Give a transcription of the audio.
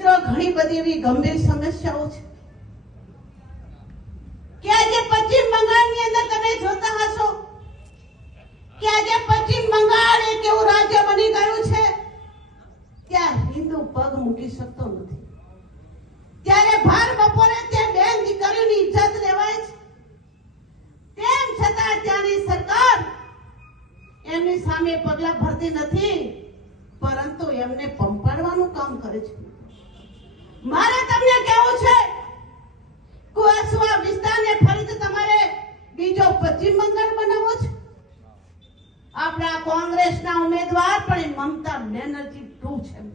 મિત્રો ઘણી બધી એવી ગંભીર સમસ્યાઓ છે કે આજે પશ્ચિમ બંગાળની અંદર તમે જોતા હશો કે આજે પશ્ચિમ બંગાળ એક એવું રાજ્ય બની ગયું છે ત્યાં હિન્દુ પગ મૂકી શકતો નથી, ત્યારે ભાર બપોરે તે બેન દીકરીઓની ઇજ્જત લેવાય છે, તેમ છતાં ત્યાંની સરકાર એમની સામે પગલા ભરતી નથી, પરંતુ એમને પંપાડવાનું કામ કરે છે. મારે તમને કહેવું છે કે આ વિસ્તારને ફરીથી તમારે બીજો પશ્ચિમ બંગાળ બનાવવો છે. આપણા કોંગ્રેસના ઉમેદવાર પણ મમતા બેનર્જી 2 છે.